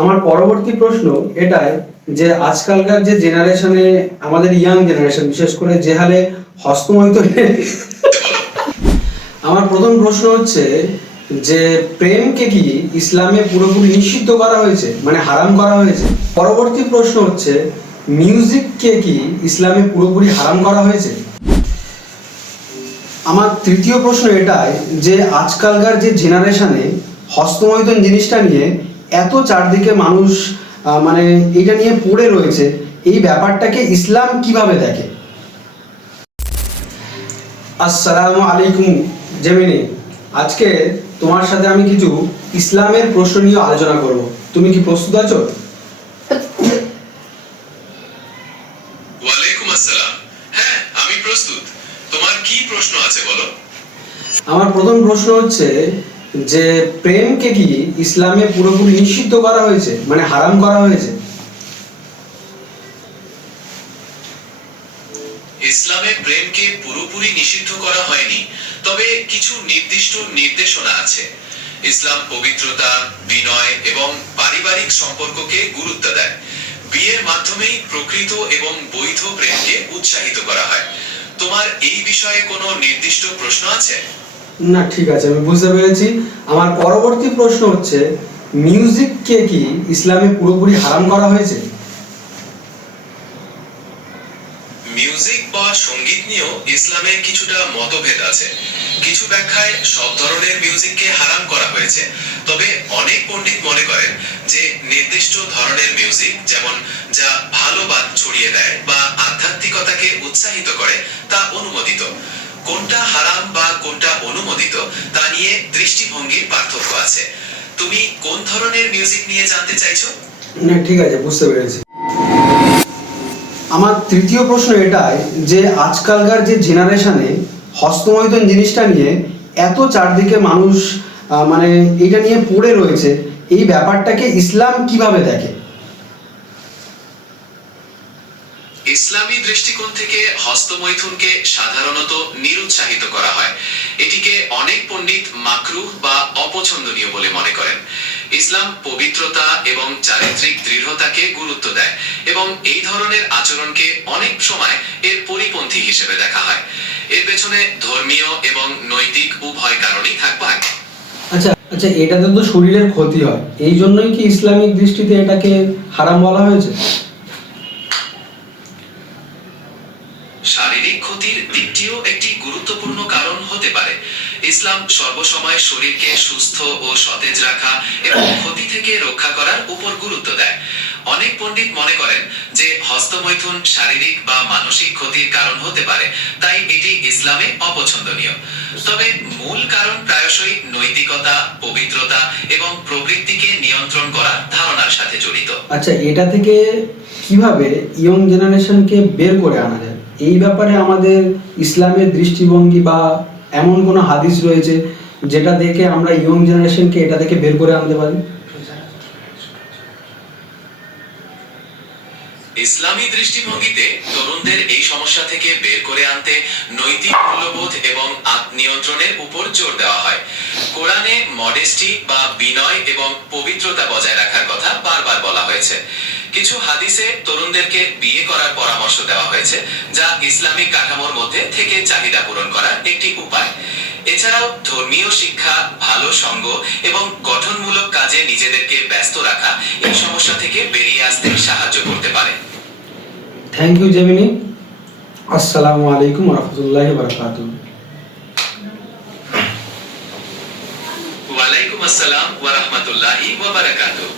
আমার পরবর্তী প্রশ্ন এটাই যে আজকালকার যে জেনারেশনে আমাদের ইয়াং জেনারেশন বিশেষ করে যে হারে হস্তমৈথুনে আমার প্রথম প্রশ্ন হচ্ছে যে প্রেমকে কি ইসলামে পুরোপুরি নিষিদ্ধ করা হয়েছে মানে হারাম করা হয়েছে। পরবর্তী প্রশ্ন হচ্ছে মিউজিককে কি ইসলামে পুরোপুরি হারাম করা হয়েছে। আমার তৃতীয় প্রশ্ন এটাই যে আজকালকার যে জেনারেশনে হস্তমৈথুন জিনিসটা নিয়ে এত চারদিকে মানুষ মানে এটা নিয়ে পড়ে রয়েছে, এই ব্যাপারটাকে ইসলাম কিভাবে দেখে। আসসালামু আলাইকুম জেমিনি, আজকে তোমার সাথে আমি কিছু ইসলামের প্রশ্ন নিয়ে আলোচনা করব। তুমি কি প্রস্তুত আছো? ওয়ালাইকুম আসসালাম। হ্যাঁ, আমি প্রস্তুত। তোমার কি প্রশ্ন আছে বলো। আমার প্রথম প্রশ্ন হচ্ছে যে প্রেমকে কি ইসলামে পুরোপুরি নিষিদ্ধ করা হয়েছে মানে হারাম করা হয়েছে। ইসলামে প্রেমকে পুরোপুরি নিষিদ্ধ করা হয়নি, তবে কিছু নির্দিষ্ট নির্দেশনা আছে। ইসলাম পবিত্রতা, বিনয় এবং পারিবারিক সম্পর্ককে গুরুত্ব দেয়। বিয়ের মাধ্যমেই প্রকৃত এবং বৈধ প্রেমকে উৎসাহিত করা হয়। তোমার এই বিষয়ে কোনো নির্দিষ্ট প্রশ্ন আছে? না, ঠিক আছে, আমি বুঝতে পেরেছি। আমার পরবর্তী প্রশ্ন হচ্ছে মিউজিককে কি ইসলামে পুরোপুরি হারাম করা হয়েছে। মিউজিক বা সঙ্গীত নিয়েও ইসলামে কিছুটা মতভেদ আছে। কিছু ব্যাখ্যায় সব ধরনের মিউজিককে হারাম করা হয়েছে, তবে অনেক পণ্ডিত মনে করেন যে নির্দিষ্ট ধরনের মিউজিক, যেমন যা ভালো বাদ ছড়িয়ে দেয় বা আধ্যাত্মিকতাকে উৎসাহিত করে, তা অনুমোদিত। কোনটা হারাম বা কোনটা অনুমোদিত তা নিয়ে দৃষ্টিভঙ্গির পার্থক্য আছে। তুমি কোন ধরনের মিউজিক নিয়ে জানতে চাইছো? না, ঠিক আছে, বুঝতে পেরেছি। আমার তৃতীয় প্রশ্ন এটাই যে আজকালকার যে জেনারেশনে হস্তমৈথুন জিনিসটা নিয়ে এত চারদিকে মানুষ মানে এটা নিয়ে পড়ে রয়েছে, এই ব্যাপারটাকে ইসলাম কিভাবে দেখে। ইসলামী দৃষ্টিকোণ থেকে হস্তমৈথুনকে সাধারণত নিরুৎসাহিত করা হয়। এটিকে অনেক পণ্ডিত মাকরুহ বা অপছন্দনীয় বলে মনে করেন। ইসলাম পবিত্রতা এবং চারিত্রিক দৃঢ়তাকে গুরুত্ব দেয় এবং এই ধরনের আচরণকে অনেক সময় এর পরিপন্থী হিসেবে দেখা হয়। এর পেছনে ধর্মীয় এবং নৈতিক উভয় কারণেই থাকবে। আচ্ছা আচ্ছা, এটাতে তো শরীরের ক্ষতি হয়, এই জন্যই কি ইসলামিক দৃষ্টিতে এটাকে হারাম বলা হয়েছে। শারীরিক ক্ষতির দিকটিও একটি গুরুত্বপূর্ণ কারণ হতে পারে। ইসলাম সর্বসময় শরীরকে সুস্থ ও সতেজ রাখা এবং ক্ষতি থেকে রক্ষা করার উপর গুরুত্ব দেয়। অনেক পণ্ডিত মনে করেন যে হস্তমৈথুন শারীরিক বা মানসিক ক্ষতির কারণ হতে পারে, তাই এটি ইসলামে অপছন্দনীয়। তবে মূল কারণ প্রায়শই নৈতিকতা, পবিত্রতা এবং প্রবৃত্তিকে নিয়ন্ত্রণ করার ধারণার সাথে জড়িত। আচ্ছা, এটা থেকে কিভাবে ইয়ং জেনারেশনকে বের করে আনা যায়, এই ব্যাপারে আমাদের ইসলামের দৃষ্টিভঙ্গি বা এমন কোনো হাদিস রয়েছে যেটা দেখে আমরা ইয়ং জেনারেশনকে এটা থেকে বের করে আনতে পারি। ইসলামী দৃষ্টিভঙ্গিতে তরুণদের এই সমস্যা থেকে বের করে আনতে নৈতিক মূল্যবোধ এবং আত্মনিয়ন্ত্রণের উপর জোর দেওয়া হয়। কোরআনে মডেস্টি বা বিনয় এবং পবিত্রতা বজায় রাখার কথা বারবার বলা হয়েছে। কিছু হাদিসে তরুণদেরকে বিয়ে করার পরামর্শ দেওয়া হয়েছে, যা ইসলামিক কাঠামোর মধ্যে থেকে চাহিদা পূরণ করার একটি উপায়। এছাড়াও ধর্মীয় শিক্ষা, ভালো সঙ্গ এবং গঠনমূলক কাজে নিজেদেরকে ব্যস্ত রাখা এই সমস্যা থেকে বেরিয়ে আসতে সাহায্য করতে পারে। Thank you Gemini. আসসালামু আলাইকুম ওয়া রাহমাতুল্লাহি ওয়া বারাকাতুহু। ওয়ালাইকুম আসসালাম ওয়া রাহমাতুল্লাহি ওয়া বারাকাতুহু।